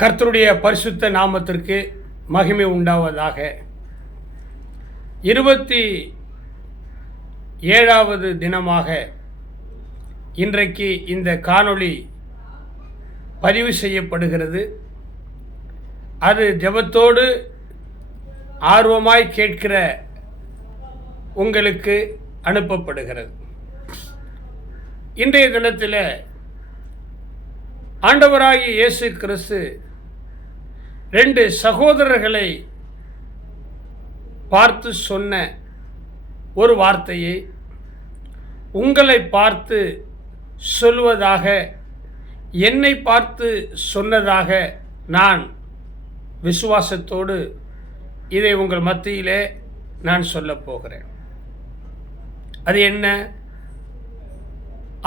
கர்த்தருடைய பரிசுத்த நாமத்திற்கு மகிமை உண்டாவதாக. 27வது தினமாக இன்றைக்கு இந்த காணொளி பதிவு செய்யப்படுகிறது. அது ஜெபத்தோடு ஆர்வமாய் கேட்கிற உங்களுக்கு அனுப்பப்படுகிறது. இன்றைய தினத்தில் ஆண்டவராகிய இயேசு கிறிஸ்து 2 சகோதரர்களை பார்த்து சொன்ன ஒரு வார்த்தையை உங்களை பார்த்து சொல்வதாக, என்னை பார்த்து சொன்னதாக நான் விசுவாசத்தோடு இதை உங்கள் மத்தியிலே நான் சொல்லப் போகிறேன். அது என்ன?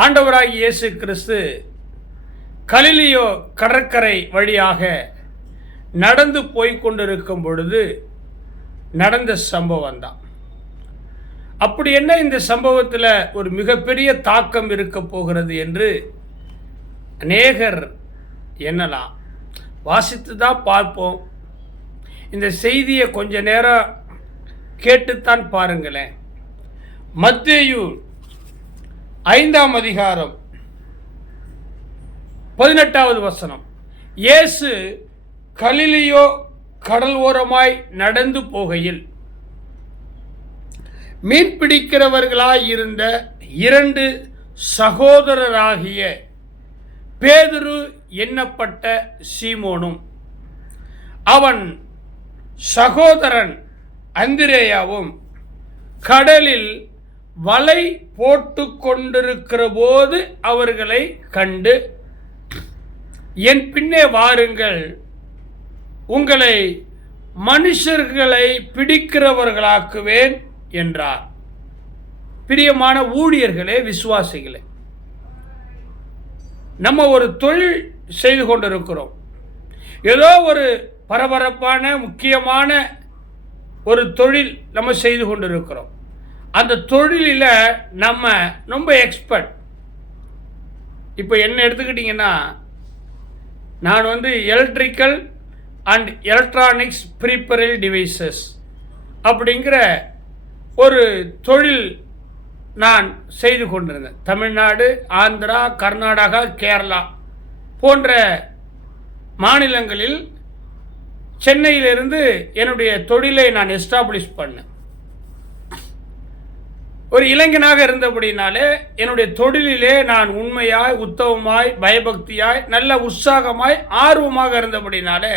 ஆண்டவராகிய இயேசு கிறிஸ்து கலிலியோ கடற்கரை வழியாக நடந்து போய்கொண்டிருக்கும் பொழுது நடந்த சம்பவம் தான். அப்படி என்ன இந்த சம்பவத்தில் ஒரு மிகப்பெரிய தாக்கம் இருக்க போகிறது என்று அநேகர் எண்ணலாம். வாசித்து தான் பார்ப்போம். இந்த செய்தியை கொஞ்ச நேரம் கேட்டுத்தான் பாருங்களேன். மத்தேயு 5ஆம் அதிகாரம் 18வது வசனம். இயேசு கலிலியோ கடல் ஓரமாய் நடந்து போகையில் மீன் பிடிக்கிறவர்களாய் இருந்த 2 சகோதரராகிய பேதுரு என்னப்பட்ட சீமோனும் அவன் சகோதரன் அந்திரேயாவும் கடலில் வலை போட்டு கொண்டிருக்கிற போது அவர்களை கண்டு, என் பின்னே வாருங்கள், உங்களை மனுஷர்களை பிடிக்கிறவர்களாக்குவேன் என்றார். பிரியமான ஊழியர்களே, விசுவாசிகளே, நம்ம ஒரு தொழில் செய்து கொண்டிருக்கிறோம். ஏதோ ஒரு பரபரப்பான முக்கியமான ஒரு தொழில் நம்ம செய்து கொண்டிருக்கிறோம். அந்த தொழிலில் நம்ம ரொம்ப எக்ஸ்பர்ட். இப்போ என்ன எடுத்துக்கிட்டிங்கன்னா, நான் எலக்ட்ரிக்கல் அண்ட் எலக்ட்ரானிக்ஸ் ப்ரிப்பரல் டிவைசஸ் அப்படிங்கிற ஒரு தொழில் நான் செய்து கொண்டிருந்தேன். தமிழ்நாடு, ஆந்திரா, கர்நாடகா, கேரளா போன்ற மாநிலங்களில் சென்னையிலிருந்து என்னுடைய தொழிலை நான் எஸ்டாப்ளிஷ் பண்ணேன். ஒரு இளைஞனாக இருந்தபடினாலே என்னுடைய தொழிலிலே நான் உண்மையாய், உத்தமமாய், பயபக்தியாய், நல்ல உற்சாகமாய், ஆர்வமாக இருந்தபடினாலே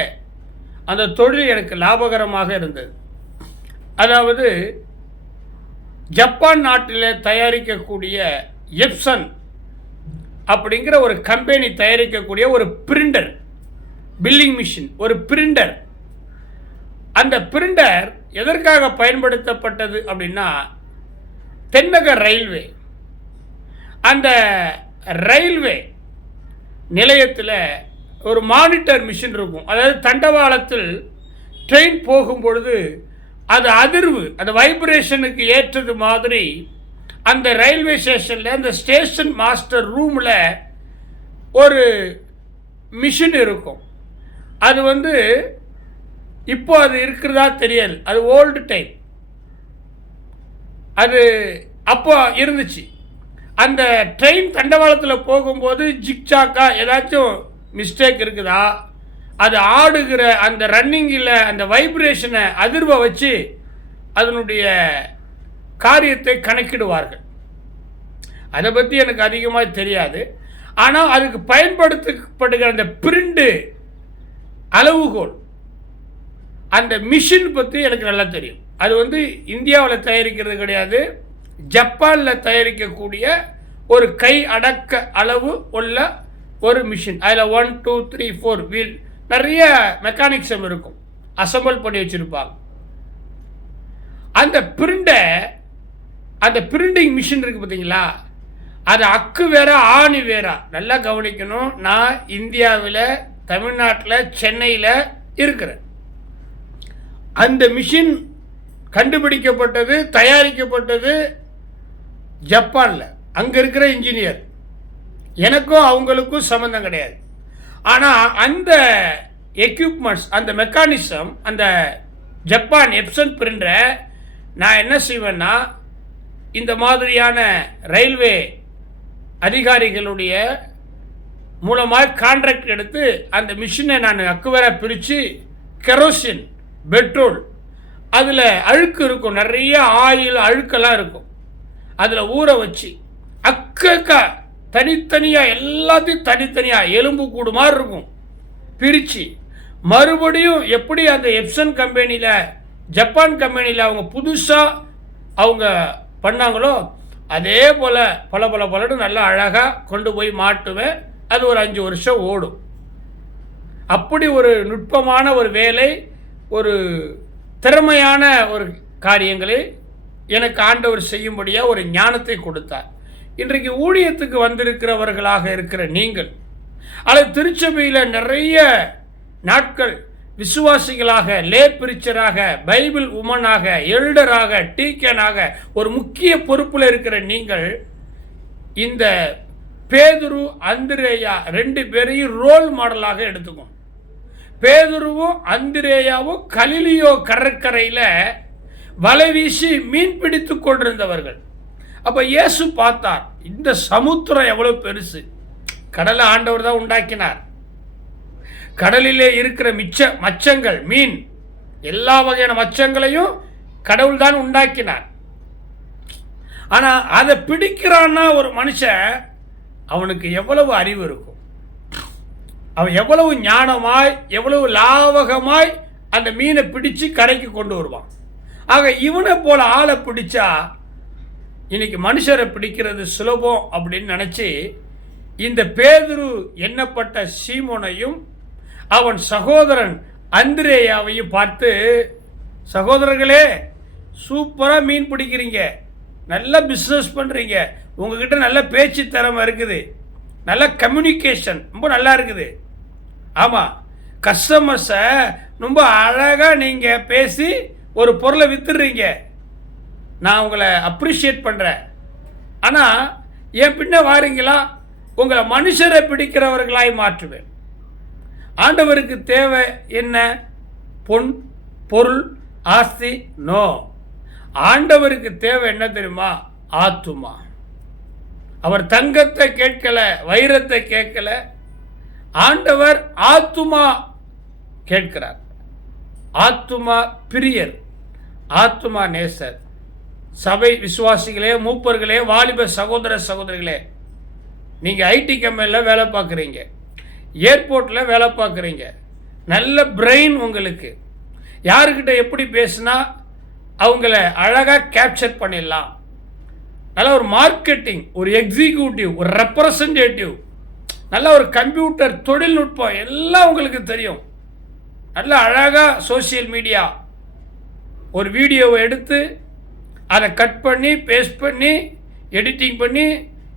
அந்த தொழில் எனக்கு லாபகரமாக இருந்தது. அதாவது ஜப்பான் நாட்டில் தயாரிக்கக்கூடிய எப்சன் அப்படிங்கிற ஒரு கம்பெனி தயாரிக்கக்கூடிய ஒரு பிரிண்டர், பில்லிங் மிஷின், ஒரு பிரிண்டர். அந்த பிரிண்டர் எதற்காக பயன்படுத்தப்பட்டது அப்படின்னா, தென்னக ரயில்வே, அந்த ரயில்வே நிலையத்தில் ஒரு மானிட்டர் மிஷின் இருக்கும். அதாவது தண்டவாளத்தில் ட்ரெயின் போகும்பொழுது அது அதிர்வு, அந்த வைப்ரேஷனுக்கு ஏற்றது மாதிரி அந்த ரயில்வே ஸ்டேஷனில், அந்த ஸ்டேஷன் மாஸ்டர் ரூமில் ஒரு மிஷின் இருக்கும். அது இப்போ அது இருக்கிறதா தெரியாது, அது ஓல்டு டைப். அது அப்போ இருந்துச்சு. அந்த ட்ரெயின் தண்டவாளத்தில் போகும்போது ஜிக்சாக்கா ஏதாச்சும் மிஸ்டேக் இருக்குதா, அது ஆடுகிற அந்த ரன்னிங்கில் அந்த வைப்ரேஷனை, அதிர்வை வச்சு அதனுடைய காரியத்தை கணக்கிடுவார்கள். அதை பற்றி எனக்கு அதிகமாக தெரியாது. ஆனால் அதுக்கு பயன்படுத்தப்படுகிற அந்த பிரிண்டு அளவுகோல், அந்த மிஷின் பற்றி எனக்கு நல்லா தெரியும். அது இந்தியாவில் தயாரிக்கிறது கிடையாது, ஜப்பானில் தயாரிக்கக்கூடிய ஒரு கை அடக்க அளவு உள்ள ஒரு மிஷின். அதில் 1 2 3 4 வீல், நிறைய மெக்கானிக்ஸம் இருக்கும், அசம்பிள் பண்ணி வச்சுருப்பாங்க. அந்த பிரிண்டிங் மிஷின் இருக்குது பார்த்தீங்களா, அது அக்கு வேற ஆணி வேற. நல்லா கவனிக்கணும். நான் இந்தியாவில், தமிழ்நாட்டில், சென்னையில் இருக்கிறேன். அந்த மிஷின் கண்டுபிடிக்கப்பட்டது, தயாரிக்கப்பட்டது ஜப்பானில். அங்கே இருக்கிற இன்ஜினியர். எனக்கும் அவங்களுக்கும் சம்மந்தம் கிடையாது. ஆனால் அந்த எக்யூப்மெண்ட்ஸ், அந்த மெக்கானிசம், அந்த ஜப்பான் எப்சன் பிரிண்டரை நான் என்ன செய்வேன்னா, இந்த மாதிரியான ரயில்வே அதிகாரிகளுடைய மூலமாக கான்ட்ராக்ட் எடுத்து அந்த மிஷினை நான் அக்குவராக பிரித்து கெரோசின், பெட்ரோல், அதில் அழுக்கு இருக்கும், நிறைய ஆயில் அழுக்கெல்லாம் இருக்கும், அதில் ஊற வச்சு அக்கா தனித்தனியாக எல்லாத்தையும் தனித்தனியாக எலும்பு கூடு மாதிரி இருக்கும் பிரித்து மறுபடியும் எப்படி அந்த எப்சன் கம்பெனியில், ஜப்பான் கம்பெனியில் அவங்க புதுசாக அவங்க பண்ணாங்களோ அதே போல் பலன்னு நல்லா அழகாக கொண்டு போய் மாட்டுவேன். அது ஒரு 5 வருஷம் ஓடும். அப்படி ஒரு நுட்பமான ஒரு வேலை, ஒரு திறமையான ஒரு காரியங்களை எனக்கு ஆண்டவர் செய்யும்படியாக ஒரு ஞானத்தை கொடுத்தார். இன்றைக்கு ஊழியத்துக்கு வந்திருக்கிறவர்களாக இருக்கிற நீங்கள், அல்லது திருச்சபையில் நிறைய நாட்கள் விசுவாசிகளாக, லே பிரிச்சராக, பைபிள் உமனாக, எல்டராக, டீக்கனாக ஒரு முக்கிய பொறுப்பில் இருக்கிற நீங்கள், இந்த பேதுரு, அந்திரேயா 2 பேரையும் ரோல் மாடலாக எடுத்துக்கணும். பேதுருவும் அந்திரேயாவும் கலிலியோ கடற்கரையில் வலை வீசி மீன் பிடித்து கொண்டிருந்தவர்கள். அப்போ இயேசு பார்த்தார், இந்த சமுத்திரம் எவ்வளோ பெருசு, கடலை ஆண்டவர் தான் உண்டாக்கினார். கடலிலே இருக்கிற மச்சங்கள், மீன், எல்லா வகையான மச்சங்களையும் கடவுள் தான் உண்டாக்கினார். ஆனால் அதை பிடிக்கிறான்னா ஒரு மனுஷன், அவனுக்கு எவ்வளவு அறிவு இருக்கும், அவன் எவ்வளவு ஞானமாய், எவ்வளவு லாவகமாய் அந்த மீனை பிடிச்சு கரைக்கு கொண்டு வருவான். ஆக இவனை போல ஆளை பிடிச்சா இன்னைக்கு மனுஷரை பிடிக்கிறது சுலபம் அப்படின்னு நினச்சி இந்த பேதுரு எண்ணப்பட்ட சீமோனையும் அவன் சகோதரன் அந்திரேயாவையும் பார்த்து, சகோதரர்களே சூப்பராக மீன் பிடிக்கிறீங்க, நல்ல பிஸ்னஸ் பண்ணுறீங்க, உங்ககிட்ட நல்ல பேச்சு திறமை இருக்குது, நல்ல கம்யூனிகேஷன் ரொம்ப நல்லா இருக்குது, ஆமாம் கஸ்டமர்ஸை ரொம்ப அழகாக நீங்கள் பேசி ஒரு பொருளை வித்துடுறீங்க, நான் உங்களை அப்ரிஷியேட் பண்ணுறேன். ஆனால் என் பின்ன வாரீங்களா, உங்களை மனுஷரை பிடிக்கிறவர்களாய் மாற்றுவேன். ஆண்டவருக்கு தேவை என்ன? பொன், பொருள், ஆஸ்தி? நோ. ஆண்டவருக்கு தேவை என்ன தெரியுமா? ஆத்துமா. அவர் தங்கத்தை கேட்கல, வைரத்தை கேட்கல, ஆண்டவர் ஆத்துமா கேட்கிறார். ஆத்துமா பிரியர், ஆத்துமா நேசர். சபை விசுவாசிகளே, மூப்பர்களே, வாலிப சகோதர சகோதரிகளே, நீங்கள் ஐடி கம்பெனியில் வேலை பார்க்குறீங்க, ஏர்போர்ட்டில் வேலை பார்க்குறீங்க, நல்ல பிரெயின் உங்களுக்கு, யாருக்கிட்ட எப்படி பேசுனா அவங்கள அழகாக கேப்சர் பண்ணிடலாம், நல்ல ஒரு மார்க்கெட்டிங், ஒரு எக்ஸிக்யூட்டிவ், ஒரு ரெப்ரசன்டேட்டிவ், நல்ல ஒரு கம்ப்யூட்டர் தொழில்நுட்பம் எல்லாம் உங்களுக்கு தெரியும். நல்ல அழகாக சோசியல் மீடியா ஒரு வீடியோவை எடுத்து அதை கட் பண்ணி பேஸ்ட் பண்ணி எடிட்டிங் பண்ணி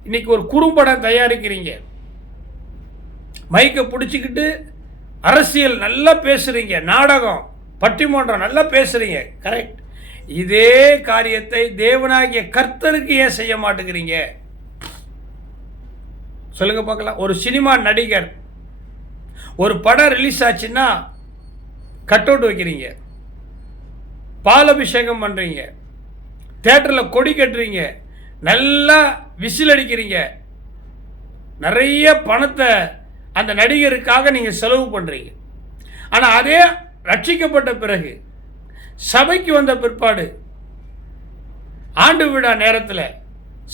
இன்றைக்கி ஒரு குறும்படம் தயாரிக்கிறீங்க, மைக்கை பிடிச்சிக்கிட்டு அரசியல் நல்லா பேசுகிறீங்க, நாடகம், பட்டிமன்றம் நல்லா பேசுகிறீங்க, கரெக்ட். இதே காரியத்தை தேவனாகிய கர்த்தருக்கு ஏன் செய்ய மாட்டேங்கிறீங்க? சொல்லுங்க பார்க்கலாம். ஒரு சினிமா நடிகர் ஒரு படம் ரிலீஸ் ஆச்சுன்னா கட் அவுட் வைக்கிறீங்க, பாலபிஷேகம் பண்ணுறீங்க, தியேட்டரில் கொடி கட்டுறீங்க, நல்லா விசில் அடிக்கிறீங்க, நிறைய பணத்தை அந்த நடிகருக்காக நீங்கள் செலவு பண்ணுறீங்க. ஆனால் அதே ரட்சிக்கப்பட்ட பிறகு சபைக்கு வந்த பிற்பாடு ஆண்டு விழா நேரத்தில்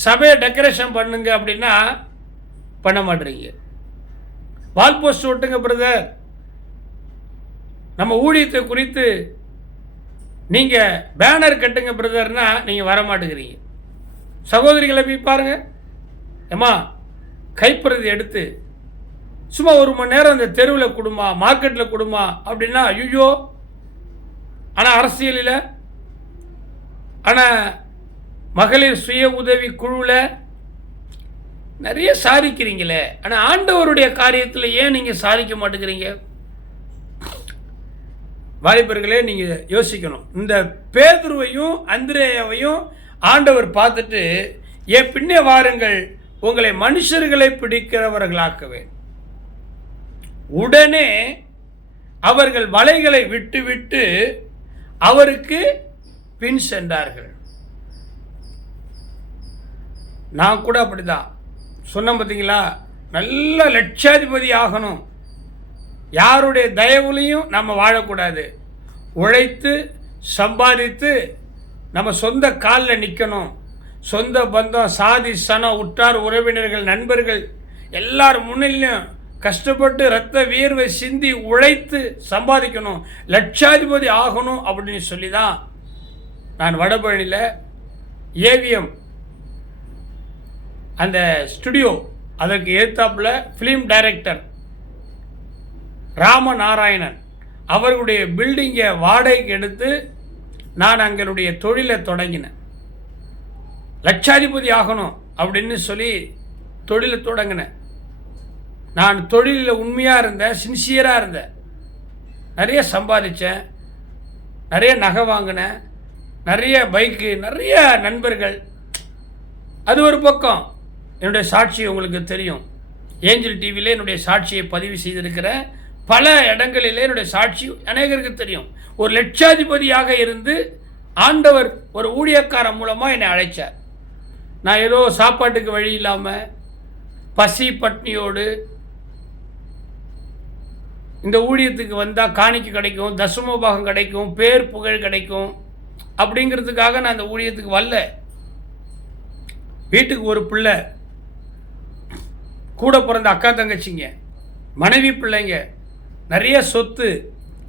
சபையை டெக்கரேஷன் பண்ணுங்க அப்படின்னா பண்ண மாட்டீங்க. வால் போஸ்ட் ஒட்டுங்க பிரதர், நம்ம ஊழியத்தை குறித்து நீங்கள் பேனர் கட்டுங்க பிரதர்னா நீங்கள் வர மாட்டேங்கிறீங்க. சகோதரிகளை போய் பாருங்கள், ஏம்மா கைப்பிரதி எடுத்து சும்மா 1 மணி நேரம் அந்த தெருவில் கொடுமா, மார்க்கெட்டில் கொடுமா அப்படின்னா ஐயோ. ஆனால் அரசியலில், ஆனால் மகளிர் சுய உதவி குழுவில் நிறைய சாதிக்கிறீங்களே, ஆனால் ஆண்டவருடைய காரியத்தில் ஏன் நீங்கள் சாதிக்க மாட்டேங்கிறீங்க? வாலிபர்களே, நீங்கள் யோசிக்கணும். இந்த பேதுருவையும் அந்திரேயாவையும் ஆண்டவர் பார்த்துட்டு, என் பின்னே வாருங்கள், உங்களை மனுஷர்களை பிடிக்கிறவர்களாக்குவேன். உடனே அவர்கள் வலைகளை விட்டுவிட்டு அவருக்கு பின் சென்றார்கள். நான் கூட அப்படிதான் சொன்ன பார்த்தீங்களா, நல்ல லட்சாதிபதி ஆகணும், யாருடைய தயவுலையும் நம்ம வாழக்கூடாது, உழைத்து சம்பாதித்து நம்ம சொந்த காலில் நிற்கணும், சொந்த பந்தம் சாதி சனம் உற்றார் உறவினர்கள் நண்பர்கள் எல்லார் முன்னிலையும் கஷ்டப்பட்டு ரத்த வியர்வை சிந்தி உழைத்து சம்பாதிக்கணும், லட்சாதிபதி ஆகணும் அப்படின்னு சொல்லி தான் நான் வடபழனியில் ஏவிஎம் அந்த ஸ்டுடியோ அதற்கு ஏற்றாப்புல ஃபிலிம் டைரக்டர் ராமநாராயணன் அவர்களுடைய பில்டிங்கை வாடகைக்கு எடுத்து நான் அங்களுடைய தொழிலை தொடங்கினேன். லட்சாதிபதி ஆகணும் அப்படின்னு சொல்லி தொழிலை தொடங்கினேன். நான் தொழிலில் உண்மையாக இருந்தேன், சின்சியராக இருந்தேன், நிறைய சம்பாதிச்சேன், நிறைய நகை வாங்கினேன், நிறைய பைக்கு, நிறைய நண்பர்கள். அது ஒரு பக்கம். என்னுடைய சாட்சி உங்களுக்கு தெரியும், ஏஞ்சல் டிவியில் என்னுடைய சாட்சியை பதிவு செய்திருக்கிறேன். பல இடங்களிலே என்னுடைய சாட்சி அநேகருக்கு தெரியும். ஒரு லட்சாதிபதியாக இருந்து ஆண்டவர் ஒரு ஊழியக்காரன் மூலமாக என்னை அழைச்சார். நான் ஏதோ சாப்பாட்டுக்கு வழி இல்லாமல் பசி பட்னியோடு இந்த ஊழியத்துக்கு வந்தால் காணிக்கை கிடைக்கும், தசமபாகம் கிடைக்கும், பேர் புகழ் கிடைக்கும் அப்படிங்கிறதுக்காக நான் இந்த ஊழியத்துக்கு வரல. வீட்டுக்கு ஒரு பிள்ளை, கூட பிறந்த அக்கா தங்கச்சிங்க, மனைவி பிள்ளைங்க, நிறைய சொத்து.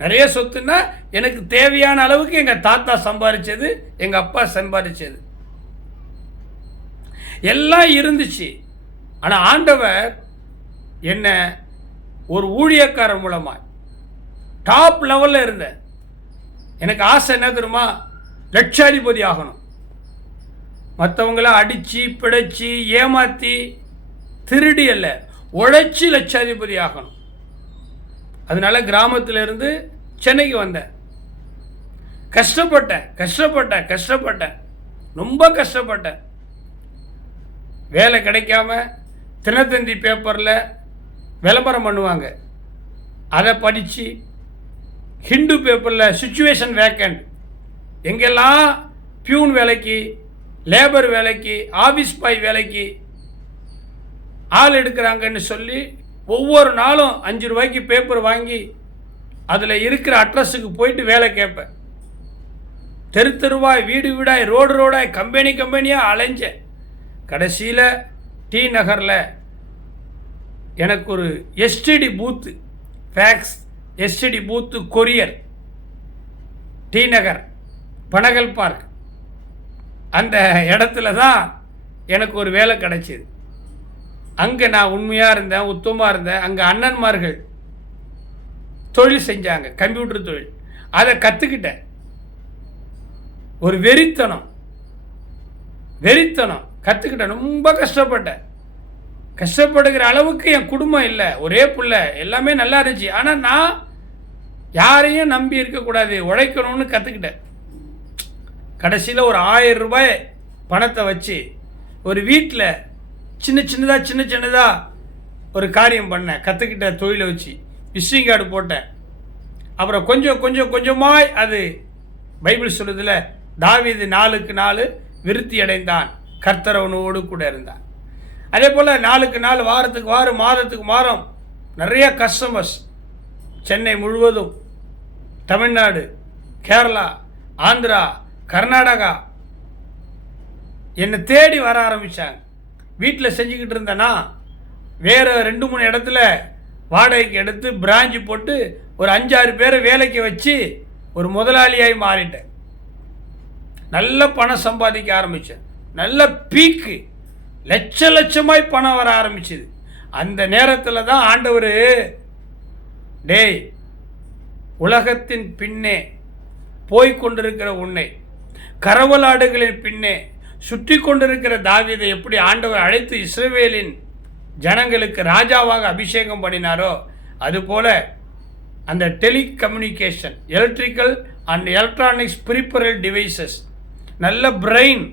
நிறைய சொத்துன்னா எனக்கு தேவையான அளவுக்கு எங்கள் தாத்தா சம்பாதிச்சது, எங்கள் அப்பா சம்பாதிச்சது எல்லாம் இருந்துச்சு. ஆனால் ஆண்டவர் என்ன ஒரு ஊழியக்காரர் மூலமாக டாப் லெவலில் இருந்தேன். எனக்கு ஆசை என்ன தெரியுமா, லட்சாதிபதி ஆகணும். மற்றவங்கள அடித்து பிழைச்சி ஏமாற்றி திருடி அல்ல, உழைச்சி லட்சாதிபதி ஆகணும். அதனால கிராமத்திலிருந்து சென்னைக்கு வந்தேன். கஷ்டப்பட்டேன், ரொம்ப கஷ்டப்பட்டேன். வேலை கிடைக்காம தினத்தந்தி பேப்பரில் விளம்பரம் பண்ணுவாங்க, அதை படித்து ஹிந்து பேப்பரில் சிச்சுவேஷன் வேக்கண்ட், எங்கெல்லாம் பியூன் வேலைக்கு, லேபர் வேலைக்கு, ஆஃபீஸ் பாய் வேலைக்கு ஆள் எடுக்கிறாங்கன்னு சொல்லி ஒவ்வொரு நாளும் 5 ரூபாய்க்கு பேப்பர் வாங்கி அதில் இருக்கிற அட்ரஸுக்கு போயிட்டு வேலை கேட்பேன். தெரு தெருவாய், வீடு வீடாய், ரோடு ரோடாய், கம்பெனியாக அலைஞ்சேன். கடைசியில் டி நகரில் எனக்கு ஒரு எஸ்டிடி பூத்து, ஃபேக்ஸ் எஸ்டிடி பூத்து கொரியர், டி நகர் பனகல் பார்க், அந்த இடத்துல தான் எனக்கு ஒரு வேலை கிடைச்சிது. அங்கே நான் உண்மையாக இருந்தேன், உத்தமாக இருந்தேன். அங்கே அண்ணன்மார்கள் தொழில் செஞ்சாங்க, கம்ப்யூட்டர் தொழில். அதை கற்றுக்கிட்டேன். ஒரு வெறித்தனம் கற்றுக்கிட்டேன். ரொம்ப கஷ்டப்படுகிற அளவுக்கு என் குடும்பம் இல்லை, ஒரே பிள்ளை, எல்லாமே நல்லா இருந்துச்சு. ஆனால் நான் யாரையும் நம்பி இருக்கக்கூடாது, உழைக்கணும்னு கற்றுக்கிட்டேன். கடைசியில் ஒரு 1000 ரூபாய் பணத்தை வச்சு ஒரு வீட்டில் சின்னதாக ஒரு காரியம் பண்ணேன். கற்றுக்கிட்ட தொழிலை வச்சு விசிட்டிங் கார்டு போட்டேன். அப்புறம் கொஞ்சமாய் அது பைபிள் சொல்லுதில் தாவீது 4க்கு 4 விருத்தி அடைந்தான், கர்த்தர் அவனோடு கூட இருந்தான். அதே போல் 4க்கு 4 வாரத்துக்கு வாரம், மாதத்துக்கு மாதம் நிறைய கஸ்டமர்ஸ் சென்னை முழுவதும், தமிழ்நாடு, கேரளா, ஆந்திரா, கர்நாடகா என்னை தேடி வர ஆரம்பித்தாங்க. வீட்டில் செஞ்சுக்கிட்டு இருந்தேன்னா வேறு 2-3 இடத்துல வாடகைக்கு எடுத்து பிரான்ச்சு போட்டு ஒரு 5-6 பேரை வேலைக்கு வச்சு ஒரு முதலாளியாகி மாறிட்டேன். நல்ல பணம் சம்பாதிக்க ஆரம்பித்தேன். நல்ல பீக்கு, லட்சமாய் பணம் வர ஆரம்பிச்சுது. அந்த நேரத்தில் தான் ஆண்டவர், டேய், உலகத்தின் பின்னே போய்கொண்டிருக்கிற உன்னை, கரவலாடுகளின் பின்னே சுற்றி கொண்டிருக்கிற தாவீதை எப்படி ஆண்டவர் அழைத்து இஸ்ரவேலின் ஜனங்களுக்கு ராஜாவாக அபிஷேகம் பண்ணினாரோ, அதுபோல அந்த telecommunication, electrical and electronics peripheral devices, நல்ல பிரெயின்,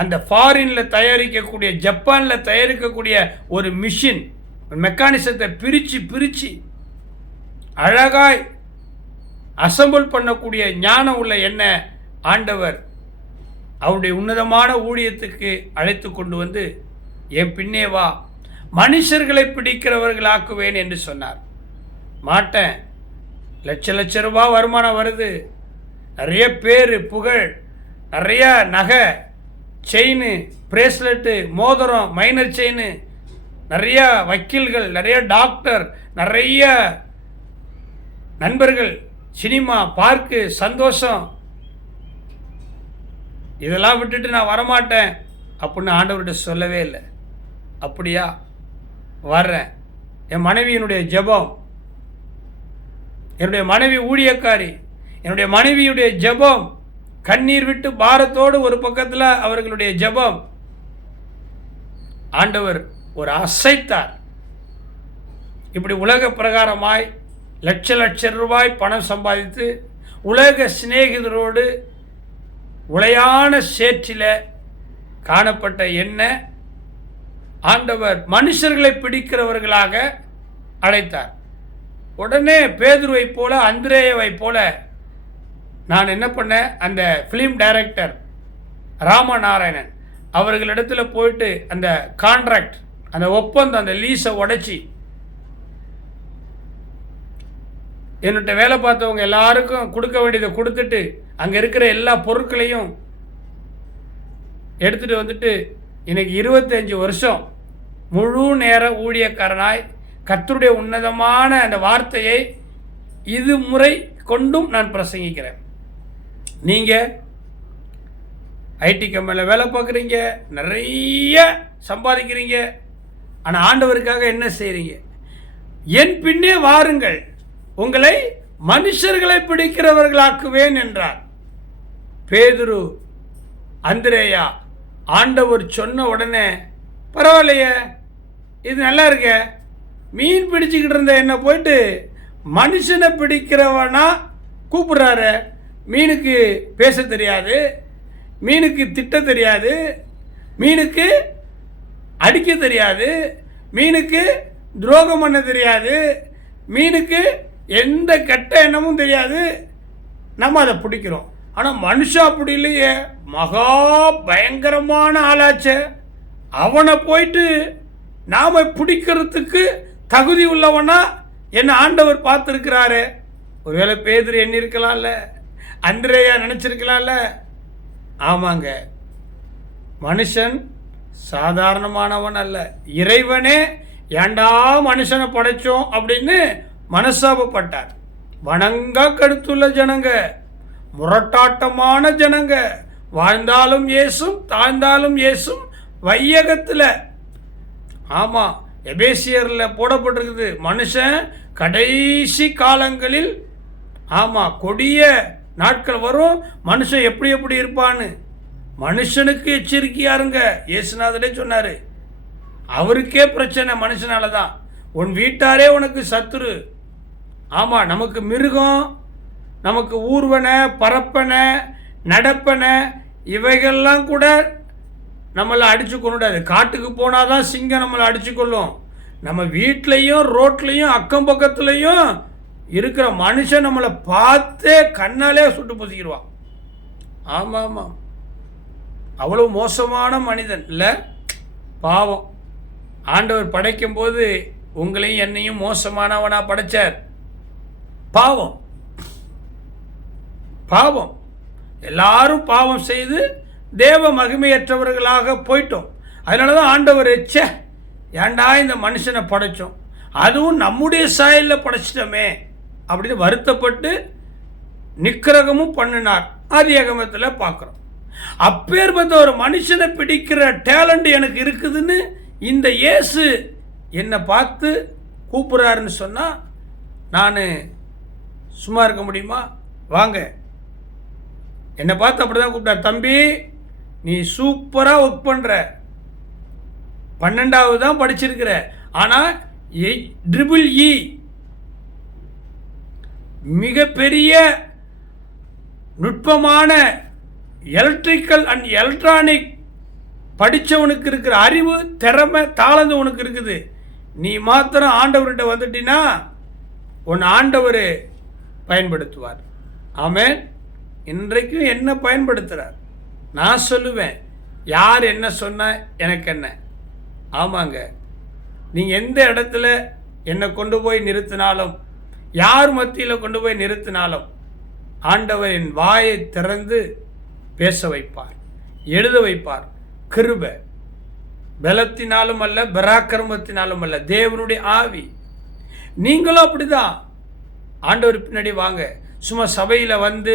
அந்த ஃபாரினில் தயாரிக்கக்கூடிய, ஜப்பானில் தயாரிக்கக்கூடிய ஒரு மிஷின், மெக்கானிசத்தை பிரித்து அழகாய் அசம்பிள் பண்ணக்கூடிய ஞானம் உள்ள என்ன ஆண்டவர் அவருடைய உன்னதமான ஊழியத்துக்கு அழைத்து கொண்டு வந்து, என் பின்னே வா, மனுஷர்களை பிடிக்கிறவர்களாக்குவேன் என்று சொன்னார். மாட்டேன், லட்ச ரூபாய் வருமானம் வருது, நிறைய பேர் புகழ், நிறைய நகை, செயின், பிரேஸ்லெட்டு, மோதிரம், மைனர் செயின், நிறைய வக்கீல்கள், நிறைய டாக்டர், நிறைய நண்பர்கள், சினிமா, பார்க்கு, சந்தோஷம், இதெல்லாம் விட்டுட்டு நான் வரமாட்டேன் அப்படின்னு ஆண்டவர்கிட்ட சொல்லவே இல்லை. அப்படியா, வர்றேன். என் மனைவியினுடைய ஜெபம், என்னுடைய மனைவி ஊழியக்காரி, என்னுடைய மனைவியுடைய ஜெபம், கண்ணீர் விட்டு பாரத்தோடு ஒரு பக்கத்தில் அவர்களுடைய ஜெபம், ஆண்டவர் ஒரு அசைத்தார். இப்படி உலக பிரகாரமாய் லட்ச ரூபாய் பணம் சம்பாதித்து உலக சிநேகிதரோடு உளையான சேற்றில காணப்பட்ட என்ன ஆண்டவர் மனுஷர்களை பிடிக்கிறவர்களாக அழைத்தார். உடனே பேதுருவை போல, அந்திரேயவை போல நான் என்ன பண்ணேன், அந்த ஃபிலிம் டைரக்டர் ராமநாராயணன் அவர்களிடத்தில் போயிட்டு அந்த கான்ட்ராக்ட், அந்த ஒப்பந்தம், அந்த லீஸை உடைச்சி என்னட்ட வேலை பார்த்தவங்க எல்லாருக்கும் கொடுக்க வேண்டியதை கொடுத்துட்டு அங்கே இருக்கிற எல்லா பொருட்களையும் எடுத்துகிட்டு வந்துட்டு இன்னைக்கு 25 வருஷம் முழு நேர ஊழியக்காரனாய் கர்த்தருடைய உன்னதமான அந்த வார்த்தையை இது முறை கொண்டும் நான் பிரசங்கிக்கிறேன். நீங்கள் ஐடி கம்பெனியில் வேலை பார்க்குறீங்க, நிறைய சம்பாதிக்கிறீங்க, ஆனால் ஆண்டவருக்காக என்ன செய்கிறீங்க? என் பின்னே வாருங்கள், உங்களை மனுஷர்களை பிடிக்கிறவர்களாக்குவேன் என்றார். பேதுரு, அந்திரேயா, ஆண்டவர் சொன்ன உடனே பரவாயில்லையே, இது நல்லா இருக்க, மீன் பிடிச்சிக்கிட்டு இருந்த என்ன போயிட்டு மனுஷனை பிடிக்கிறவனா கூப்பிடுறாரு. மீனுக்கு பேச தெரியாது, மீனுக்கு திட்ட தெரியாது, மீனுக்கு அடிக்க தெரியாது, மீனுக்கு துரோகம் பண்ண தெரியாது, மீனுக்கு எந்த கெட்ட எண்ணமும் தெரியாது, நம்ம அதை பிடிக்கிறோம். ஆனால் மனுஷன் அப்படி இல்லையே, மகா பயங்கரமான ஆளாச்சே, அவனை போயிட்டு நாம் பிடிக்கிறதுக்கு தகுதி உள்ளவனா என்ன ஆண்டவர் பார்த்துருக்கிறாரு. ஒருவேளை பேதுரு எண்ணி இருக்கலாம்ல, அந்திரேயா நினச்சிருக்கலாம்ல. ஆமாங்க, மனுஷன் சாதாரணமானவன் அல்ல. இறைவனே ஏண்டா மனுஷனை படைச்சோம் அப்படின்னு மனசாபப்பட்டார். வணங்க கருத்துள்ள ஜனங்க, முரட்டாட்டமான ஜனங்க, வாழ்ந்தாலும் ஏசும் தாழ்ந்தாலும் ஏசும் வையகத்தில். ஆமாம், எபேசியரில் போடப்பட்டிருக்குது, மனுஷன் கடைசி காலங்களில் ஆமாம் கொடிய நாட்கள் வரும், மனுஷன் எப்படி எப்படி இருப்பான்னு. மனுஷனுக்கு எச்சரிக்கையாருங்க, இயேசுநாதரே சொன்னார். அவருக்கே பிரச்சனை மனுஷனால தான். உன் வீட்டாரே உனக்கு சத்துரு. ஆமாம், நமக்கு மிருகம், நமக்கு ஊர்வனை, பரப்பனை, நடப்பனை, இவைகள்லாம் கூட நம்மளை அடித்து கொண்டாது. காட்டுக்கு போனால் தான் சிங்கம் நம்மளை அடித்து கொள்ளும். நம்ம வீட்லேயும் ரோட்லேயும் அக்கம் பக்கத்துலேயும் இருக்கிற மனுஷன் நம்மளை பார்த்தே கண்ணாலே சுட்டு பொசிக்கிடுவான். ஆமாம் ஆமாம், அவ்வளோ மோசமான மனிதன் இல்லை, பாவம். ஆண்டவர் படைக்கும் போது உங்களையும் என்னையும் மோசமானவனா படைச்சார். பாவம் பாவம், எல்லாரும் பாவம் செய்து தேவ மகிமையற்றவர்களாக போயிட்டோம். அதனால தான் ஆண்டவர் ஏண்டா இந்த மனுஷனை படைச்சோம், அதுவும் நம்முடைய சாயலில் படைச்சிட்டோமே அப்படின்னு வருத்தப்பட்டு நிக்கிரகமும் பண்ணினார். ஆதியாகமத்தில் பார்க்குறோம். அப்பேற்பட்ட ஒரு மனுஷனை பிடிக்கிற டேலண்ட் எனக்கு இருக்குதுன்னு இந்த இயேசு என்னை பார்த்து கூப்பிட்றாருன்னு சொன்னால் நான் சும்மா இருக்க முடியுமா? வாங்க, என்னை பார்த்து அப்படி தான் கூப்பிட்டார். தம்பி, நீ சூப்பராக ஒர்க் பண்ணுற, 12வது தான் படிச்சிருக்கிற, ஆனால் EEE மிகப்பெரிய நுட்பமான எலக்ட்ரிக்கல் அண்ட் எலக்ட்ரானிக் படித்தவனுக்கு இருக்கிற அறிவு, திறமை, தாளந்து உனக்கு இருக்குது. நீ மாத்திரம் ஆண்டவர்கிட்ட வந்துட்டினா உன் ஆண்டவர் பயன்படுத்துவார். ஆமென். இன்றைக்கும் என்ன பயன்படுத்துகிறார். நான் சொல்லுவேன், யார் என்ன சொன்ன எனக்கு என்ன. ஆமாங்க, நீங்கள் எந்த இடத்துல என்னை கொண்டு போய் நிறுத்தினாலும், யார் மத்தியில் கொண்டு போய் நிறுத்தினாலும், ஆண்டவர் என் வாயை திறந்து பேச வைப்பார், எழுத வைப்பார். கிருபை பலத்தினாலும் அல்ல, பராக்கிரமத்தினாலும் அல்ல, தேவனுடைய ஆவி. நீங்களும் அப்படிதான். ஆண்டவர் பின்னாடி வாங்க. சும்மா சபையில் வந்து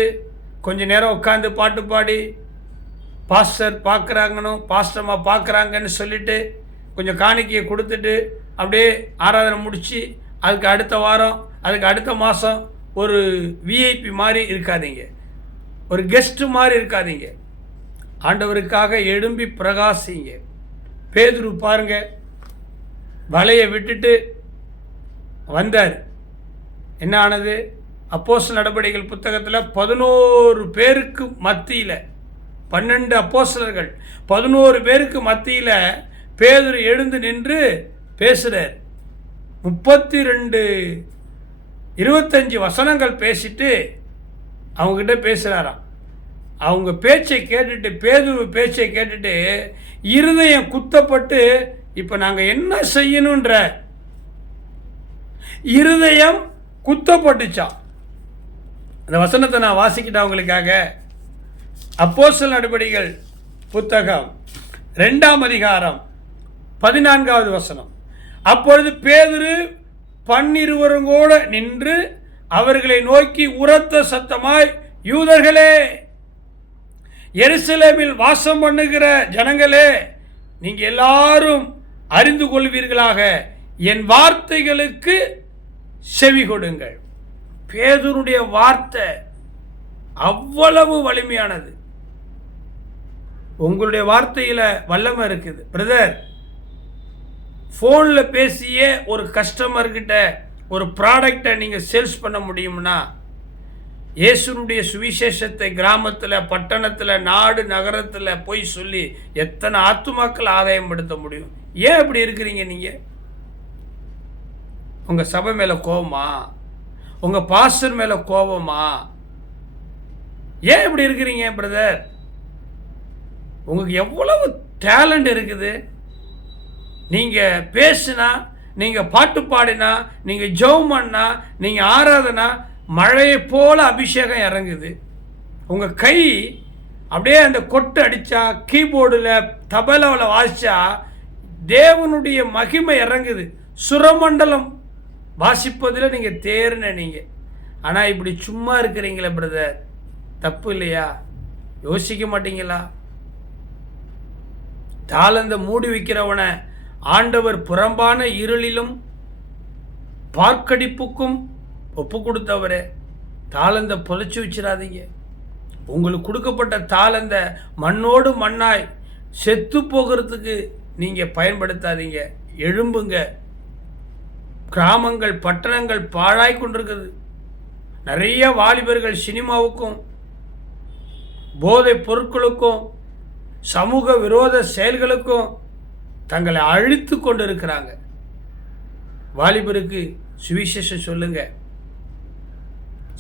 கொஞ்ச நேரம் உட்காந்து பாட்டு பாடி பாஸ்டர் பார்க்குறாங்கன்னு, பாஸ்டர்மா பார்க்குறாங்கன்னு சொல்லிட்டு கொஞ்சம் காணிக்கையை கொடுத்துட்டு அப்படியே ஆராதனை முடித்து அதுக்கு அடுத்த வாரம், அதுக்கு அடுத்த மாதம் ஒரு விஐபி மாதிரி இருக்காதீங்க, ஒரு கெஸ்ட்டு மாதிரி இருக்காதீங்க. ஆண்டவருக்காக எழும்பி பிரகாசிங்க. பேதுரு பாருங்க, வலையை விட்டுட்டு வந்தார். என்ன ஆனது? அப்போஸ்தலர் நடபடிகள் புத்தகத்தில் 11 பேருக்கு மத்தியில், 12 அப்போஸ்தலர்கள் 11 பேருக்கு மத்தியில் பேதுரு எழுந்து நின்று பேசுகிறார். 25 வசனங்கள் பேசிட்டு அவங்ககிட்ட பேசுகிறாராம். அவங்க பேச்சை கேட்டுட்டு, பேதுரு பேச்சை கேட்டுட்டு இருதயம் குத்தப்பட்டு, இப்போ நாங்கள் என்ன செய்யணுன்ற இருதயம் குத்தப்பட்டுச்சான். அந்த வசனத்தை நான் வாசிக்கிட்டேன் அவங்களுக்காக. அப்போஸ்தலர் நடபடிகள் புத்தகம் 2ஆம் அதிகாரம் 14வது வசனம். அப்பொழுது பேதுரு 12 கூட நின்று அவர்களை நோக்கி உரத்த சத்தமாய், யூதர்களே, எருசலேமில் வாசம் பண்ணுகிற ஜனங்களே, நீங்கள் எல்லாரும் அறிந்து கொள்வீர்களாக, என் வார்த்தைகளுக்கு செவி கொடுங்கள். பேதுருடைய வார்த்தை அவ்வளவு வலிமையானது. உங்களுடைய வார்த்தையில் வல்லமை இருக்குது பிரதர். ஃபோனில் பேசியே ஒரு கஸ்டமர்கிட்ட ஒரு ப்ராடக்டை நீங்கள் சேல்ஸ் பண்ண முடியும்னா, இயேசுனுடைய சுவிசேஷத்தை கிராமத்தில், பட்டணத்தில், நாடு நகரத்தில் போய் சொல்லி எத்தனை ஆத்துமாக்கள் ஆதாயம் படுத்த முடியும்? ஏன் இப்படி இருக்கிறீங்க? நீங்கள் உங்கள் சபை மேலே கோபமா? உங்கள் பாஸ்டர் மேலே கோபமா? ஏன் இப்படி இருக்கிறீங்க பிரதர்? உங்களுக்கு எவ்வளவு டேலண்ட் இருக்குது. நீங்கள் பேசுனா, நீங்கள் பாட்டு பாடினா, நீங்கள் ஜெபம் பண்ணா, நீங்கள் ஆராதனா, மழையை போல அபிஷேகம் இறங்குது. உங்கள் கை அப்படியே அந்த கொட்டு அடித்தா, கீபோர்டில் தபலாவில் வாசித்தா தேவனுடைய மகிமை இறங்குது. சுரமண்டலம் வாசிப்பதில் நீங்கள் தேர்ன நீங்கள். ஆனால் இப்படி சும்மா இருக்கிறீங்களே பிரதர், தப்பு இல்லையா? யோசிக்க மாட்டீங்களா? தாளந்த மூடி வைக்கிறவனை ஆண்டவர் புறம்பான இருளிலும் பார்க்கடிப்புக்கும் ஒப்பு கொடுத்தவரே, தாளந்த புதைச்சி வச்சிடாதீங்க. உங்களுக்கு கொடுக்கப்பட்ட தாளந்த மண்ணோடு மண்ணாய் செத்து போகிறதுக்கு நீங்கள் பயன்படுத்தாதீங்க. எழும்புங்க. கிராமங்கள், பட்டணங்கள் பாழாய் கொண்டிருக்குது. நிறைய வாலிபர்கள் சினிமாவுக்கும் போதைப் பொருட்களுக்கும் சமூக விரோத செயல்களுக்கும் தங்களை அழித்து கொண்டு இருக்கிறாங்க. வாலிபருக்கு சுவிசேஷம் சொல்லுங்க.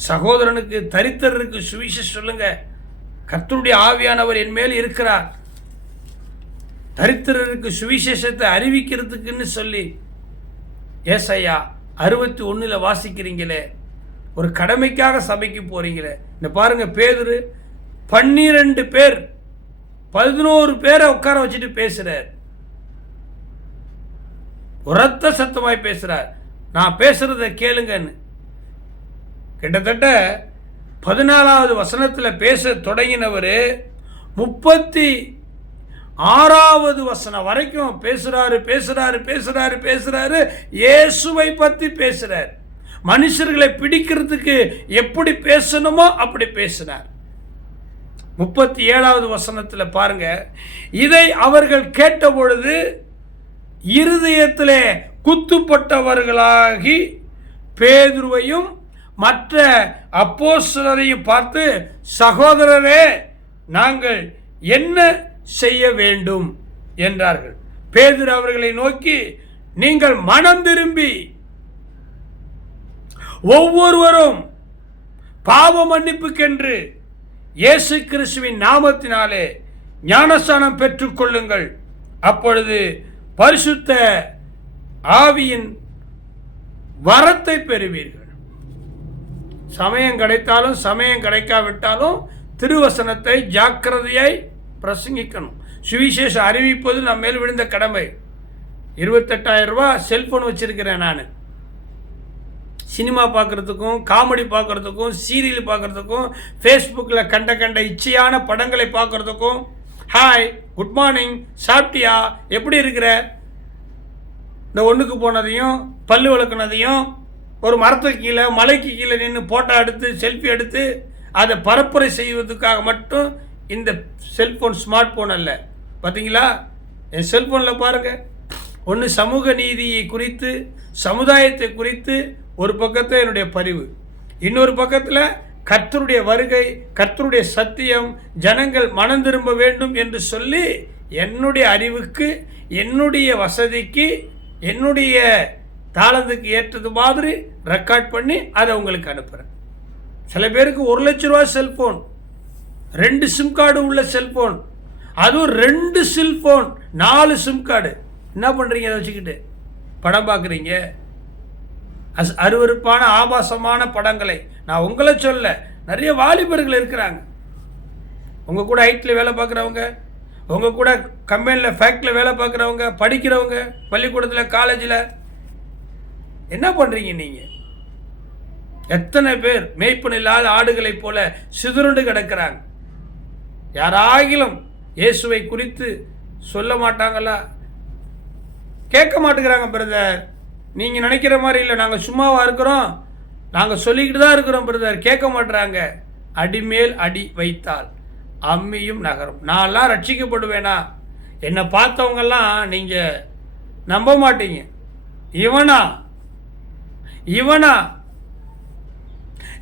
சகோதரனுக்கு, தரித்திரருக்கு சுவிசேஷம் சொல்லுங்க. கர்த்தருடைய ஆவியானவர் என் மேல் இருக்கிறார், தரித்திரருக்கு சுவிசேஷத்தை அறிவிக்கிறதுக்குன்னு சொல்லி ஏசாயா 61 வாசிக்கிறீங்களே. ஒரு கடமைக்காக சபைக்கு போறீங்களே. இந்த பாருங்க, பேதுரு 12 பேர் 11 பேரை உட்கார வச்சுட்டு பேசுறார். உரத்த சத்தமாய் பேசுறார். நான் பேசுறத கேளுங்கன்னு. கிட்டத்தட்ட 14வது வசனத்தில் பேச தொடங்கினவர் 36வது வசனம் வரைக்கும் பேசுறாரு. இயேசுவை பற்றி பேசுறார். மனுஷர்களை பிடிக்கிறதுக்கு எப்படி பேசணுமோ அப்படி பேசினார். 37வது வசனத்தில் பாருங்க, இதை அவர்கள் கேட்டபொழுது இருதயத்திலே குத்துப்பட்டவர்களாகி பேதுருவையும் மற்ற அப்போஸ்தலரையும் பார்த்து, சகோதரரே, நாங்கள் என்ன செய்ய வேண்டும் என்றார்கள். பேதுரு அவர்களை நோக்கி, நீங்கள் மனம் திரும்பி ஒவ்வொருவரும் பாவ மன்னிப்புக்கென்று இயேசு கிறிஸ்துவின் நாமத்தினாலே ஞானஸ்நானம் பெற்றுக்கொள்ளுங்கள். அப்பொழுது பரிசுத்த ஆவியின் வரத்தை பெறுவீர்கள். சமயம் கிடைத்தாலும் சமயம் கிடைக்காவிட்டாலும் திருவசனத்தை ஜாக்கிரதையாய் பிரசங்கிக்கணும். சுவிசேஷம் அறிவிப்பது நம்ம மேல் விழுந்த கடமை. 28,000 ரூபாய் செல்போன் வச்சிருக்கிறேன் நான். சினிமா பார்க்குறதுக்கும், காமெடி பார்க்குறதுக்கும், சீரியல் பார்க்குறதுக்கும், ஃபேஸ்புக்கில் கண்ட இச்சையான படங்களை பார்க்குறதுக்கும், ஹாய், குட் மார்னிங், சாப்பிட்டியா, எப்படி இருக்கிற, இந்த ஒன்றுக்கு போனதையும் பல்லு விளக்குனதையும் ஒரு மரத்துக்கு கீழே மலைக்கு கீழே நின்று ஃபோட்டோ எடுத்து செல்ஃபி எடுத்து அதை பரப்புரை செய்வதற்காக மட்டும் இந்த செல்ஃபோன், ஸ்மார்ட் ஃபோன் அல்ல. பார்த்தீங்களா, என் செல்ஃபோனில் பாருங்கள், ஒன்று சமூக நீதியை குறித்து, சமுதாயத்தை குறித்து ஒரு பக்கத்தில் என்னுடைய பதிவு, இன்னொரு பக்கத்தில் கர்த்தருடைய வருகை, கர்த்தருடைய சத்தியம், ஜனங்கள் மனம் திரும்ப வேண்டும் என்று சொல்லி என்னுடைய அறிவுக்கு, என்னுடைய வசதிக்கு, என்னுடைய தாளத்துக்கு ஏற்றது மாதிரி ரெக்கார்ட் பண்ணி அதை உங்களுக்கு அனுப்புகிறேன். சில பேருக்கு 1 லட்ச ரூபா செல்ஃபோன், 2 சிம் கார்டு உள்ள செல்ஃபோன், அதுவும் 2 செல்ஃபோன் 4 சிம் கார்டு. என்ன பண்ணுறீங்க? அதை வச்சுக்கிட்டு படம் பார்க்குறீங்க, அருவருப்பான ஆபாசமான படங்களை. நான் உங்களை சொல்ல, நிறைய வாலிபர்கள் இருக்கிறாங்க, உங்கள் கூட ஐடியில் வேலை பார்க்குறவங்க, உங்கள் கூட கம்பெனியில் ஃபேக்ட்ரியில் வேலை பார்க்குறவங்க, படிக்கிறவங்க, பள்ளிக்கூடத்தில், காலேஜில். என்ன பண்ணுறீங்க நீங்கள்? எத்தனை பேர் மேய்ப்பன் இல்லாத ஆடுகளைப் போல சிதறுண்டு கிடக்கிறாங்க. யாராகிலும் இயேசுவை குறித்து சொல்ல மாட்டாங்களா? கேட்க மாட்டேங்கிறாங்க. பிரதர், நீங்கள் நினைக்கிற மாதிரி இல்லை, நாங்கள் சும்மாவாக இருக்கிறோம், நாங்கள் சொல்லிக்கிட்டு தான் இருக்கிறோம் பிரதர். கேட்க மாட்டுறாங்க. அடிமேல் அடி வைத்தால் அம்மியும் நகரும். நான்லாம் ரட்சிக்கப்படுவேனா? என்னை பார்த்தவங்கெல்லாம் நீங்கள் நம்ப மாட்டீங்க. இவனா இவனா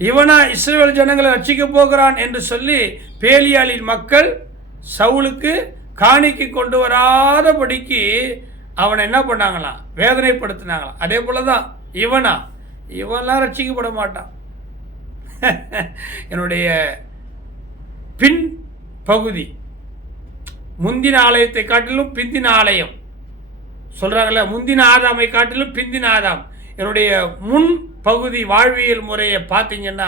இவனா இஸ்ரவேல் ஜனங்களை ரட்சிக்க போகிறான் என்று சொல்லி பேலியாளின் மக்கள் சவுலுக்கு காணிக்கை கொண்டு வராதபடிக்கு அவனை என்ன பண்ணாங்களாம்? வேதனைப்படுத்தினாங்களாம். அதே போல தான் இவன்லாம் ரட்சிக்கப்பட மாட்டான். என்னுடைய பின் பகுதி, முந்தின ஆலயத்தை காட்டிலும் பிந்தின ஆலயம் சொல்கிறாங்கல்ல, முந்தின ஆதாமை காட்டிலும் பிந்தின ஆதாம். என்னுடைய முன் பகுதி வாழ்வியல் முறையை பார்த்தீங்கன்னா,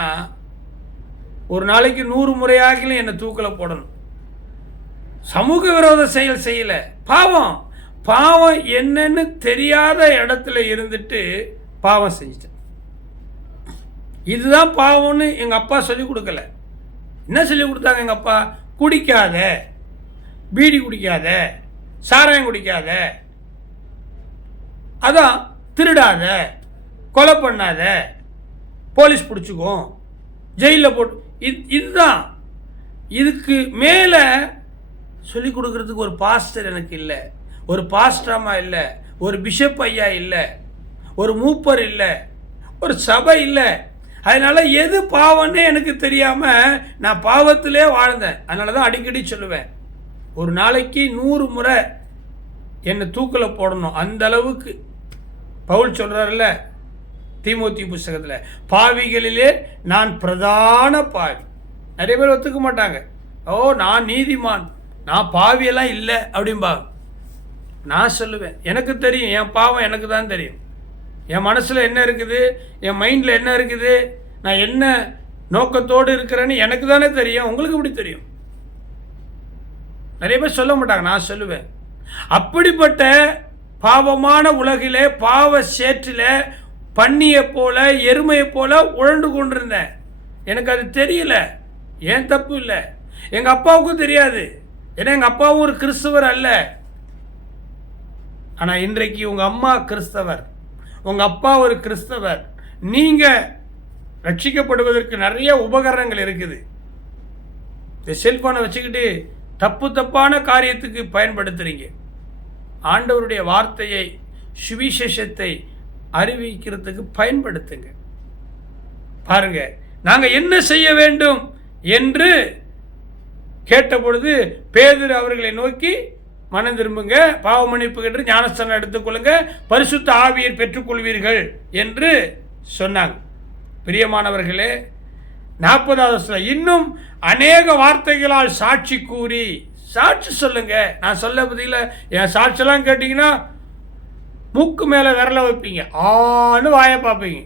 ஒரு நாளைக்கு 100 முறையாகிலும் என்னை தூக்கில் போடணும். சமூக விரோத செயல் செய்யலை, பாவம் என்னன்னு தெரியாத இடத்துல இருந்துட்டு பாவம் செஞ்சிட்டேன். இதுதான் பாவம்னு எங்கள் அப்பா சொல்லிக் கொடுக்கல. என்ன சொல்லி கொடுத்தாங்க எங்கள் அப்பா? குடிக்காத, பீடி குடிக்காத, சாராயம் குடிக்காத, அதான் திருடாத, கொலை பண்ணாத, போலீஸ் பிடிச்சிக்கும், ஜெயிலில் போட்டு, இதுதான். இதுக்கு மேலே சொல்லிக் கொடுக்கறதுக்கு ஒரு பாஸ்டர் எனக்கு இல்லை, ஒரு பாஸ்டராமா இல்லை, ஒரு பிஷப் ஐயா இல்லை, ஒரு மூப்பர் இல்லை, ஒரு சபை இல்லை. அதனால எது பாவம்னு எனக்கு தெரியாமல் நான் பாவத்திலே வாழ்ந்தேன். அதனால தான் அடிக்கடி சொல்லுவேன், ஒரு நாளைக்கு 100 முறை என்னை தூக்கில் போடணும். அந்த அளவுக்கு பவுல் சொல்கிறார்ல தீமோத்தி புஸ்தகத்தில், பாவிகளிலே நான் பிரதான பாவி. நிறைய பேர் ஒத்துக்க மாட்டாங்க. ஓ, நான் நீதிமான், நான் பாவியெல்லாம் இல்லை அப்படிம்பாங்க. நான் சொல்லுவேன், எனக்கு தெரியும், என் பாவம் எனக்கு தான் தெரியும். என் மனசில் என்ன இருக்குது, என் மைண்டில் என்ன இருக்குது, நான் என்ன நோக்கத்தோடு இருக்கிறேன்னு எனக்கு தானே தெரியும். உங்களுக்கு எப்படி தெரியும்? நிறைய பேர் சொல்ல மாட்டாங்க, நான் சொல்லுவேன். அப்படிப்பட்ட பாவமான உலகிலே, பாவ சேற்றில் பன்னியை போல, எருமையை போல உழண்டு கொண்டிருந்தேன். எனக்கு அது தெரியல, ஏன் தப்பு இல்லை, எங்கள் அப்பாவுக்கும் தெரியாது. ஏன்னா எங்கள் அப்பாவும் ஒரு கிறிஸ்தவர் அல்ல. ஆனால் இன்றைக்கு உங்கள் அம்மா கிறிஸ்தவர், உங்கள் அப்பா ஒரு கிறிஸ்தவர். நீங்கள் ரட்சிக்கப்படுவதற்கு நிறைய உபகரணங்கள் இருக்குது. இந்த செல்ஃபோனை வச்சுக்கிட்டு தப்பான காரியத்துக்கு பயன்படுத்துகிறீங்க. ஆண்டவருடைய வார்த்தையை, சுவிசேஷத்தை அறிவிக்கிறதுக்கு பயன்படுத்துங்க. பாருங்க, நாங்கள் என்ன செய்ய வேண்டும் என்று கேட்டபொழுது பேதுரு அவர்களை நோக்கி, மனம் திரும்புங்க, பாவ மன்னிப்பு என்று ஞானஸ்தானம் எடுத்துக்கொள்ளுங்க, பரிசுத்த ஆவியை பெற்றுக்கொள்வீர்கள் என்று சொன்னாங்க. பிரியமானவர்களே, 40வது வசனம், இன்னும் அநேக வார்த்தைகளால் சாட்சி கூறி, சாட்சி சொல்லுங்க. நான் சொல்ல பதில என் சாட்சியெல்லாம் கேட்டிங்கன்னா மூக்கு மேலே விரல வைப்பீங்க, ஆன்னு வாயை பார்ப்பீங்க.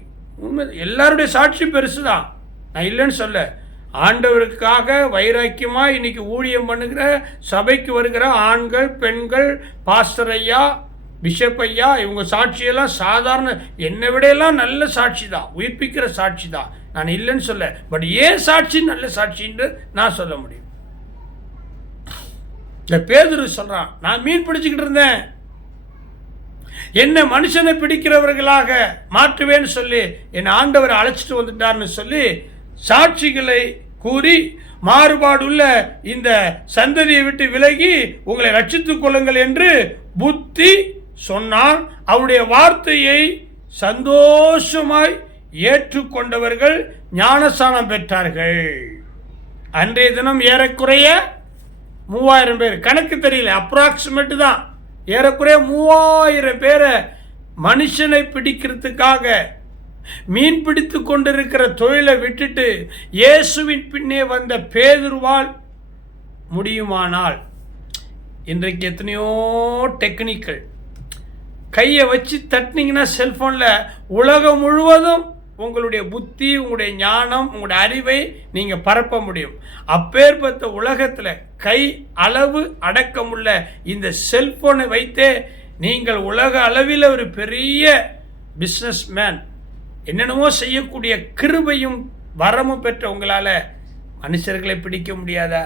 உண்மை, எல்லாருடைய சாட்சி பெருசு தான், நான் இல்லைன்னு சொல்ல. ஆண்டவருக்காக வைராக்கியமாக இன்னைக்கு ஊழியம் பண்ணுகிற சபைக்கு வருகிற ஆண்கள், பெண்கள், பாஸ்டர் ஐயா, பிஷப் ஐயா, இவங்க சாட்சியெல்லாம் சாதாரண, என்னை விடையெல்லாம் நல்ல சாட்சி தான், உயிர்ப்பிக்கிற சாட்சி தான், நான் இல்லைன்னு சொல்ல. பட் ஏன் சாட்சி நல்ல சாட்சின்னு நான் சொல்ல முடியும். இந்த பேதுரு சொல்றான், நான் மீன் பிடிச்சிக்கிட்டு இருந்தேன், என்ன மனுஷனை பிடிக்கிறவர்களாக மாற்றுவேன்னு சொல்லி என் ஆண்டவர் அழைச்சிட்டு வந்துட்டார்னு சொல்லி சாட்சிகளை கூறி மாறுபாடுள்ள இந்த சந்ததியை விட்டு விலகி உங்களை ரட்சித்துக் கொள்ளுங்கள் என்று புத்தி சொன்னான். அவருடைய வார்த்தையை சந்தோஷமாய் ஏற்றுக்கொண்டவர்கள் ஞானஸ்நானம் பெற்றார்கள். அன்றைய தினம் ஏறக்குறைய 3000 பேர், கணக்கு தெரியல, அப்ராக்சிமேட்டு தான், ஏறக்குறைய 3000 பேரை மனுஷனை பிடிக்கிறதுக்காக மீன் பிடித்து கொண்டிருக்கிற தொழிலை விட்டுட்டு இயேசுவின் பின்னே வந்த பேதுருவால் முடியுமானால், இன்றைக்கு எத்தனையோ டெக்னிக்கல், கையை வச்சு தட்டினீங்கன்னா செல்ஃபோனில் உலகம் முழுவதும் உங்களுடைய புத்தி, உங்களுடைய ஞானம், உங்களுடைய அறிவை நீங்கள் பரப்ப முடியும். அப்பேற்பட்ட உலகத்தில் கை அளவு அடக்கமுள்ள இந்த செல்ஃபோனை வைத்தே நீங்கள் உலக அளவில் ஒரு பெரிய பிஸ்னஸ் மேன், என்னென்னமோ செய்யக்கூடிய கிருபையும் வரமும் பெற்ற உங்களால் மனுஷர்களை பிடிக்க முடியாதா?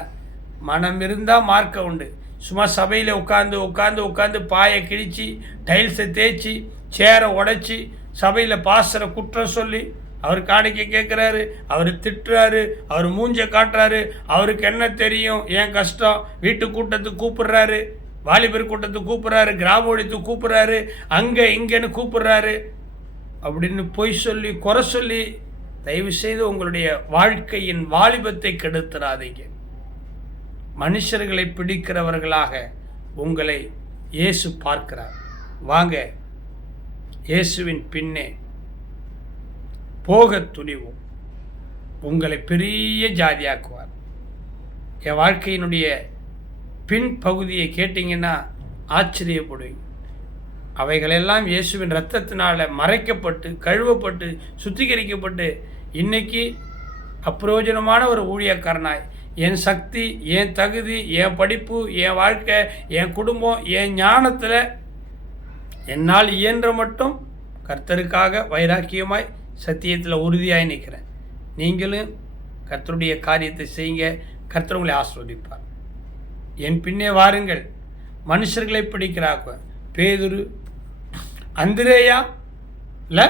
மனம் இருந்தால் மார்க்க உண்டு. சும்மா சபையில் உட்காந்து உட்காந்து உட்காந்து பாயை கிழிச்சு, டைல்ஸை தேய்ச்சி, சேரை உடைச்சி, சபையில் பாஸ்டரை குற்றம் சொல்லி, அவர் காணிக்கை கேட்குறாரு, அவர் திட்டுறாரு, அவர் மூஞ்சை காட்டுறாரு, அவருக்கு என்ன தெரியும் ஏன் கஷ்டம், வீட்டு கூட்டத்துக்கு கூப்பிடுறாரு, வாலிபர் கூட்டத்துக்கு கூப்பிட்றாரு, கிராம ஒழித்துக்கு கூப்பிட்றாரு, அங்கே இங்கேன்னு கூப்பிட்றாரு அப்படின்னு பொய் சொல்லி குறை சொல்லி தயவு செய்து உங்களுடைய வாழ்க்கையின் வாலிபத்தை கெடுத்துறாதீங்க. மனுஷர்களை பிடிக்கிறவர்களாக உங்களை இயேசு பார்க்கிறார். வாங்க, இயேசுவின் பின்னே போக துணிவும், உங்களை பெரிய ஜாதியாக்குவார். என் வாழ்க்கையினுடைய பின் பகுதியை கேட்டிங்கன்னா ஆச்சரியப்படுவீங்க. அவைகளெல்லாம் இயேசுவின் இரத்தத்தினால் மறைக்கப்பட்டு, கழுவப்பட்டு, சுத்திகரிக்கப்பட்டு, இன்னைக்கு அப்பிரோஜனமான ஒரு ஊழியக்காரனாய், என் சக்தி, என் தகுதி, என் படிப்பு, என் வாழ்க்கை, என் குடும்பம், என் ஞானத்தில் என்னால் இயன்ற மட்டும் கர்த்தருக்காக வைராக்கியமாய் சத்தியத்தில் உறுதியாய் நிற்கிறேன். நீங்களும் கர்த்தருடைய காரியத்தை செய்யுங்க, கர்த்தர் உங்களை ஆசீர்வதிப்பார். என் பின்னே வாருங்கள், மனுஷர்களை பிடிக்கிறாங்க. பேதுரு, அந்திரேயா இல்லை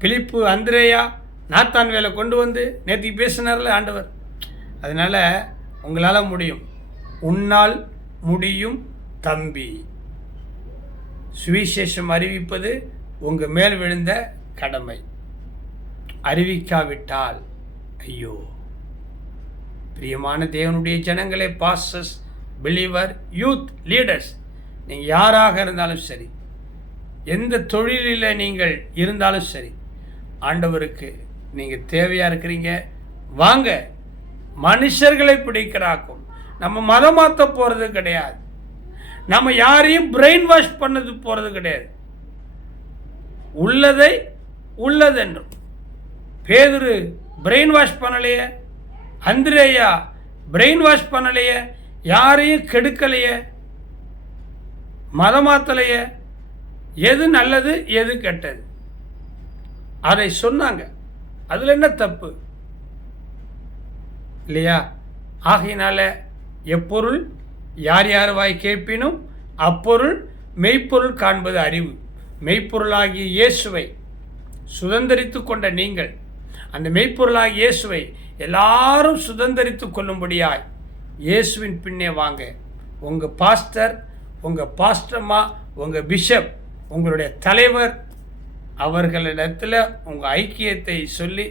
பிலிப்பு, அந்திரேயா, நாத்தான் வேலை கொண்டு வந்து நேற்றுக்கு பேசினார்ல ஆண்டவர். அதனால் உங்களால் முடியும், உன்னால் முடியும் தம்பி. சுவிசேஷம் அறிவிப்பது உங்கள் மேல் விழுந்த கடமை. அறிவிக்காவிட்டால் ஐயோ. பிரியமான தேவனுடைய ஜனங்களே, பாஸ்டர்ஸ், பிலீவர், யூத் லீடர்ஸ், நீங்கள் யாராக இருந்தாலும் சரி, எந்த தொழிலில் நீங்கள் இருந்தாலும் சரி, ஆண்டவருக்கு நீங்கள் தேவையாக இருக்கிறீங்க. வாங்க, மனுஷர்களை பிடிக்கிறாக்கும். நம்ம மதம் மாற்ற போகிறது கிடையாது, நம்ம யாரையும் பிரெயின் வாஷ் பண்ணது போகிறது கிடையாது. உள்ளதை உள்ளதென்றும். பேதுரு பிரெயின் வாஷ் பண்ணலையே, அந்திரேயா பிரெயின் வாஷ் பண்ணலையே, யாரையும் கெடுக்கலையே, மதமாத்தலையே. எது நல்லது எது கெட்டது அதை சொன்னாங்க. அதில் என்ன தப்பு இல்லையா? ஆகையினால எப்பொருள் யார் யார் வாய் கேட்பினும் அப்பொருள் மெய்ப்பொருள் காண்பது அறிவு. மெய்ப்பொருளாகிய இயேசுவை சுதந்தரித்து கொண்ட நீங்கள் அந்த மெய்ப்பொருளாகிய இயேசுவை எல்லாரும் சுதந்தரித்து கொள்ளும்படியாய் இயேசுவின் பின்னே வாங்க. உங்கள் பாஸ்டர், உங்கள் பாஸ்டர்மா, உங்கள் பிஷப், உங்களுடைய தலைவர் அவர்களிடத்தில் உங்கள் ஐக்கியத்தை சொல்லி,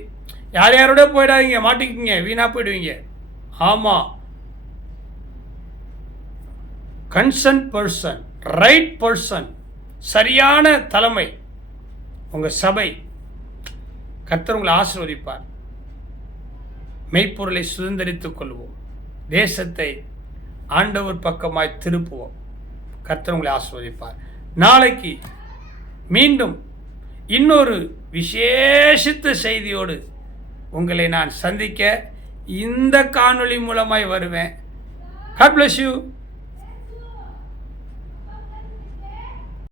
யார் யாரோட போயிடாதீங்க, மாட்டிக்கிங்க, வீணாக போயிடுவீங்க. ஆமாம், கன்சர்ன் பர்சன், ரைட் பர்சன், சரியான தலைமை, உங்கள் சபை கர்த்தர் உங்களை ஆசீர்வதிப்பார். மெய்ப்பொருளை சுதந்திரித்துக் கொள்வோம். தேசத்தை ஆண்டவர் பக்கமாய் திருப்புவோம். கர்த்தர் உங்களை ஆசீர்வதிப்பார். நாளைக்கு மீண்டும் இன்னொரு விசேஷித்த செய்தியோடு உங்களை நான் சந்திக்க இந்த காணொளி மூலமாய் வருவேன். God bless you.